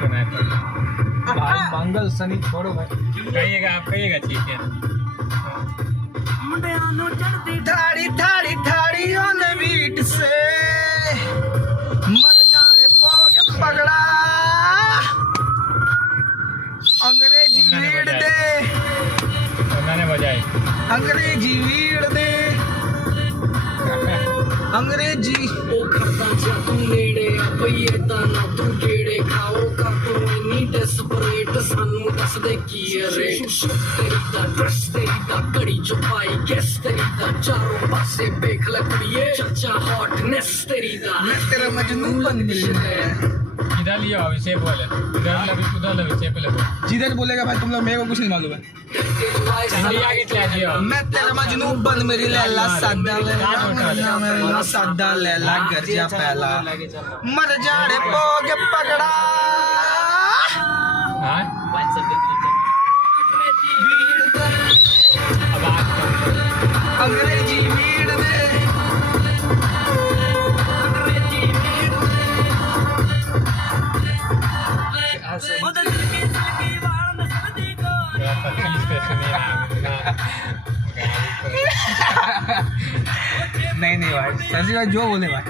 सुना है भाई मंगल शनि छोड़ो भाई। कहिएगा आप कहिएगा ठीक है थाड़ी थाड़ी थाड़ी ऑन बीट से मर जाने पोगे पगड़ा अंग्रेजी वीड़ दे उन्होंने बजाई अंग्रेजी वीड़ दे अंग्रेजी ओ खता जा तू नेड़े आ पईए दाना तू गेड़े खाओ का तू इन्नी डेस्परेट सानू दस दे की रे तेरी दा ड्रेस तेरी दा कड़ी चुपाई गैस तेरी दा चारों पासे देख ले कुड़िए चर्चा हॉटनेस तेरी दा मैं तेरा मजनू बन गया। इधर लियो अभिषेक बोले उधर अभिषेक बोले जिधर बोलेगा भाई तुम लोग मेरे को कुछ नहीं मालूम है। इंडिया की क्या दियो मैं तेरा मजनू बन मेरी लैला सादा लैला गरजा पहला मर जाने पोगे पगड़ा हाँ वीड़ दे अब आप अंग्रेजी वीड़ दे नहीं भाई सजी भाई जो बोले भाई।